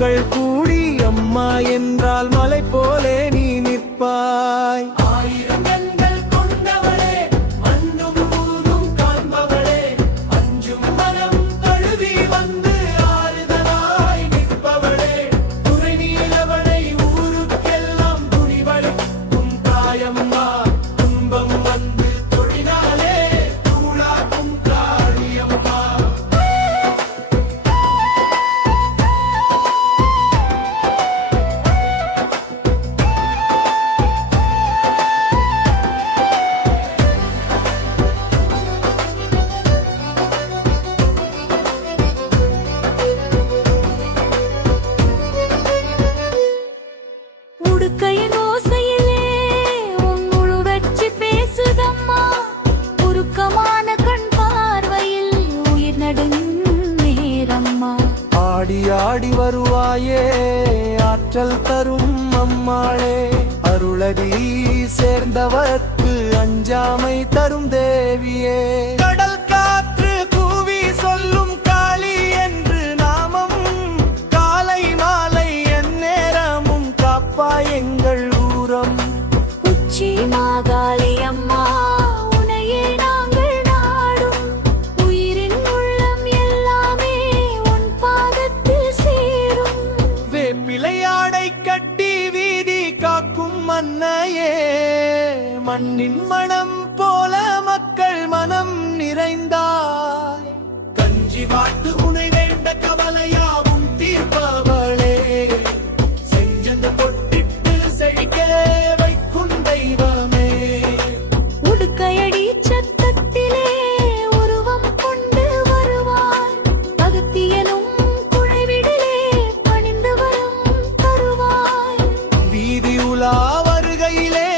மக்கள் கூடி அம்மா என்றால் மலை போலே நீ நிற்பாய். ஆயிரம் கண்கள் கொண்டவளே, மண்ணும் ஊரும் காண்பவளே, அஞ்சும் மனம் தழுவி வந்து ஆறுதலாய் நிற்பவளே, துறை நீலவனை ஊருக்கெல்லாம் துணிவளிக்கும் தாயம்மா, துன்பம் வந்து தொழிலாலே தூளாக்கும் காளியம்மா. உடுக்கையின் ஓசையிலே உன் முழு வச்சு பேசுதம்மா, உருக்கமான கண் பார்வையில் உயிர் நடுநேரம்மா. ஆடி ஆடி வருவாயே ஆற்றல் தரும் அம்மாளே, அருளடி சேர்ந்தவர்க்கு அஞ்சாமை தரும் தேவியே. கடல் காற்று கூவி சொல்லும் காளி என்று நாமம், காலை மாலை எந்நேரமும் காப்பாய் எங்கள் ஊரம். உச்சி மாகாளி அம்மா உனையே நாங்கள் நாடும், உயிரின் உள்ளம் எல்லாமே உன் பாதத்தில் சேரும். வேப்பிலையாடை கட்டி வீதி காக்கும் மன்னையே, மண்ணின் மனம் போல மக்கள் மனம் நிறைந்தாய். கஞ்சி வாட்டு உனை வேண்ட கவலையாவும் தீர்ப்பவளே, செஞ்சந்த பொட்டிட்டு செழிக்க வைக்கும் தெய்வமே. உடுக்கையடி சத்தத்திலே உருவம் கொண்டு வருவாய், அகத்தியனும் குழைவிடிலே பணிந்து வரம் தருவாய். வீதி உலா வருகையிலே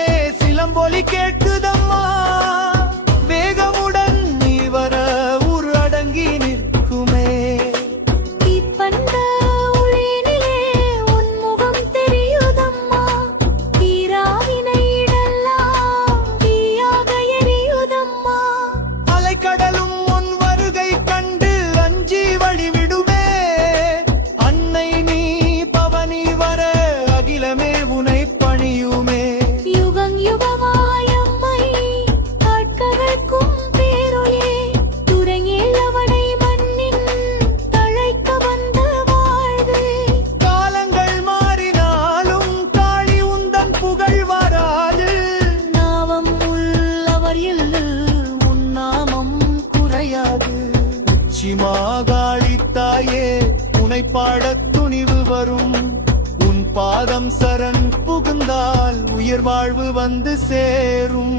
சிலம்பொலி கேட்குதம்மா, வேகமுடன் நீ வர ஊர் அடங்கி நிற்குமே. தீப்பந்த ஒளியினிலே உன் முகம் தெரியுதம்மா, தீராவினையிடெல்லாம் தீயாக எரியுதம்மா. அலைக்கடலும் உன் வருகை கண்டு அஞ்சி வழிவிடுமே, அன்னை நீ பவனி வர அகிலமே உனை பணியுமே. யுகங் யுகமாய் அம்மை காட்கவர்க்கும் பேரொளியே, துறையில் அவனை மண்ணின் தழைக்க வந்த வாழ்வே. காலங்கள் மாறினாலும் காளி உந்தன் புகழ் வராது, நாவம் உள்ளவர் இல்லல் உன் நாமம் குறையாது. உச்சி மாகாளி தாயே உனை பாடத் துணிவு வரும், உன் பாதம் சரண் புகுந்தால் உயிர் வாழ்வு வந்து சேரும்.